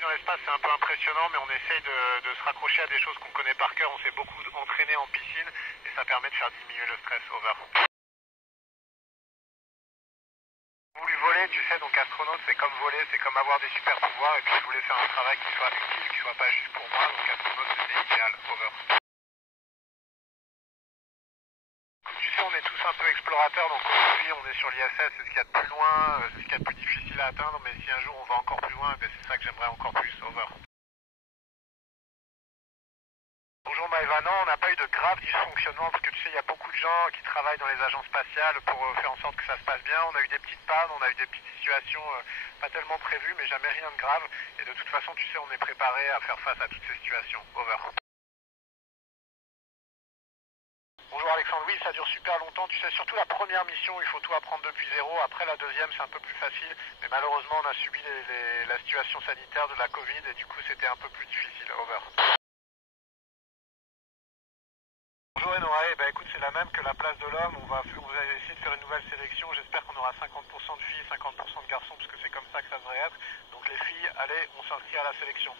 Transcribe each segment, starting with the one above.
dans l'espace, c'est un peu impressionnant, mais on essaye de se raccrocher à des choses qu'on connaît par cœur. On s'est beaucoup entraîné en piscine et ça permet de faire diminuer le stress. Over. Voulu voler, tu sais, donc astronaute, c'est comme voler, c'est comme avoir des super pouvoirs. Et puis je voulais faire un travail qui soit utile, qui soit pas juste pour moi. Donc astronaute, c'était idéal. Over. Tu sais, on est tous un peu explorateurs, donc aujourd'hui on est sur l'ISS, c'est ce qu'il y a de plus loin, c'est ce qu'il y a de plus difficile à atteindre, mais si un jour on va encore plus loin, c'est ça que j'aimerais encore plus. Over. Bonjour Maëva, non, on n'a pas eu de grave dysfonctionnement parce que tu sais, il y a beaucoup de gens qui travaillent dans les agences spatiales pour faire en sorte que ça se passe bien. On a eu des petites pannes, on a eu des petites situations pas tellement prévues, mais jamais rien de grave. Et de toute façon, tu sais, on est préparé à faire face à toutes ces situations. Over. Bonjour Alexandre, oui, ça dure super longtemps. Tu sais, surtout la première mission, il faut tout apprendre depuis zéro. Après la deuxième, c'est un peu plus facile. Mais malheureusement, on a subi la situation sanitaire de la Covid et du coup, c'était un peu plus difficile. Over. Bonjour Enorae, bah écoute, c'est la même que la place de l'homme. On va essayer de faire une nouvelle sélection. J'espère qu'on aura 50% de filles, 50% de garçons, parce que c'est comme ça que ça devrait être. Donc les filles, allez, on s'inscrit à la sélection.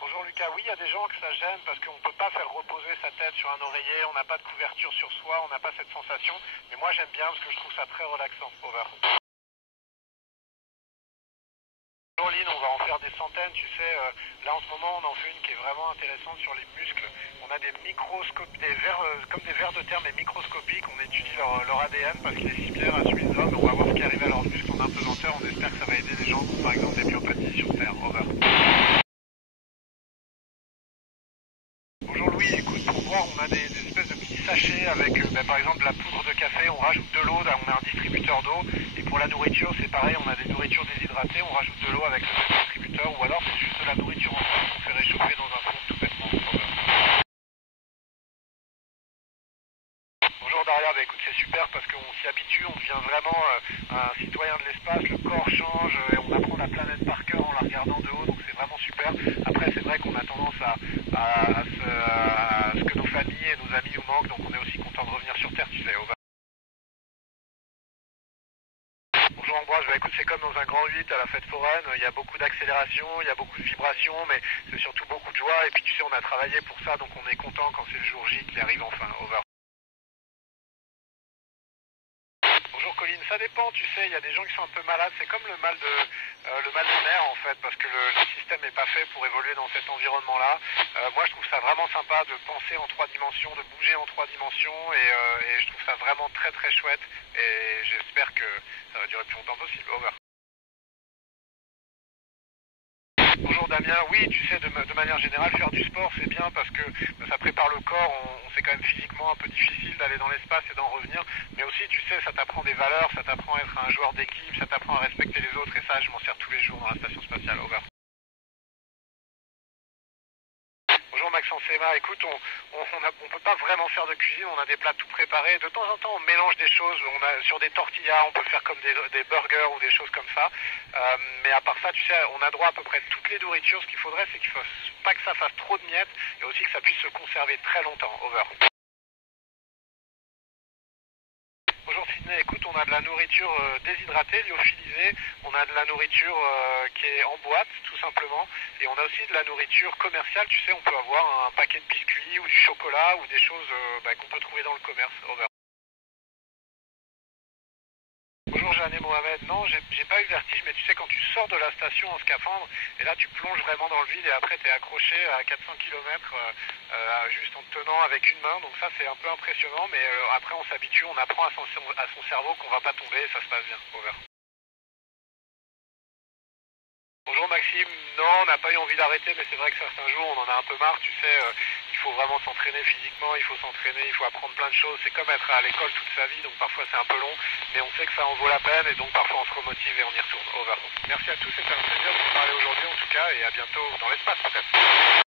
Bonjour Lucas, oui, il y a des gens que ça gêne parce qu'on ne peut pas faire reposer sa tête sur un oreiller, on n'a pas de couverture sur soi, on n'a pas cette sensation. Mais moi j'aime bien parce que je trouve ça très relaxant. Over. Bonjour Lynn, on va en faire des centaines, tu sais, là en ce moment on en fait une qui est vraiment intéressante sur les muscles. On a des microscopes, des vers, comme des vers de terre mais microscopiques, on étudie leur ADN parce qu'il est similaire à celui des hommes, on va voir ce qui arrive à leurs muscles en apesanteur, on espère que ça va aider les gens qui ont par exemple des myopathies sur Terre. Over. Bonjour Louis, écoute, pour boire, on a des espèces de petits sachets avec par exemple la poudre de café, on rajoute de l'eau, là on a un distributeur d'eau, et pour la nourriture c'est pareil, on a des nourritures déshydratées, on rajoute de l'eau avec le même distributeur, ou alors c'est juste de la nourriture en France qu'on fait réchauffer dans un four tout bêtement. Bonjour Daria, bah écoute c'est super parce qu'on s'y habitue, on devient vraiment un citoyen de l'espace, le corps change, et on apprend la planète par cœur en la regardant de haut, donc c'est vraiment super. Après c'est vrai qu'on a tendance à ce que nos familles et nos amis nous manquent, donc on est aussi content de revenir sur Terre, tu sais. Bonjour Ambroise, bah écoute c'est comme dans un grand 8 à la fête foraine, il y a beaucoup d'accélération, il y a beaucoup de vibrations, mais c'est surtout beaucoup de joie, et puis tu sais on a travaillé pour ça, donc on est content quand c'est le jour J qui arrive enfin. Over. Bonjour Colline, ça dépend, tu sais, il y a des gens qui sont un peu malades, c'est comme le mal de mer en fait, parce que le système n'est pas fait pour évoluer dans cet environnement-là. Moi je trouve ça vraiment sympa de penser en 3 dimensions, de bouger en 3 dimensions, et je trouve ça vraiment très très chouette, et j'espère que ça va durer le plus longtemps possible. Over. Bonjour Damien, oui tu sais de manière générale faire du sport c'est bien parce que ça prépare le corps, c'est quand même physiquement un peu difficile d'aller dans l'espace et d'en revenir, mais aussi tu sais ça t'apprend des valeurs, ça t'apprend à être un joueur d'équipe, ça t'apprend à respecter les autres et ça je m'en sers tous les jours dans la station spatiale. Over. Bonjour Maxence Emma, écoute, on peut pas vraiment faire de cuisine, on a des plats tout préparés. De temps en temps, on mélange des choses. Sur des tortillas, on peut faire comme des burgers ou des choses comme ça. Mais à part ça, tu sais, on a droit à peu près toutes les nourritures. Ce qu'il faudrait, c'est qu'il faut pas que ça fasse trop de miettes et aussi que ça puisse se conserver très longtemps. Over. Bonjour Sydney, écoute, on a de la nourriture déshydratée, lyophilisée, on a de la nourriture qui est en boîte, tout simplement, et on a aussi de la nourriture commerciale, tu sais, on peut avoir un paquet de biscuits ou du chocolat ou des choses qu'on peut trouver dans le commerce. Over. Bonjour Jeanne et Mohamed, non, j'ai pas eu vertige, mais tu sais, quand tu sors de la station en scaphandre, et là tu plonges vraiment dans le vide, et après tu es accroché à 400 km juste en te tenant avec une main, donc ça c'est un peu impressionnant, mais après on s'habitue, on apprend à son cerveau qu'on va pas tomber, et ça se passe bien. Over. Bonjour Maxime, non, on n'a pas eu envie d'arrêter, mais c'est vrai que certains jours on en a un peu marre, tu sais, il faut vraiment s'entraîner physiquement, il faut s'entraîner, il faut apprendre plein de choses, c'est comme être à l'école toute sa vie, donc parfois c'est un peu long, mais on sait que ça en vaut la peine, et donc parfois on se remotive et on y retourne. Over. Merci à tous, c'était un plaisir de vous parler aujourd'hui en tout cas, et à bientôt dans l'espace peut-être.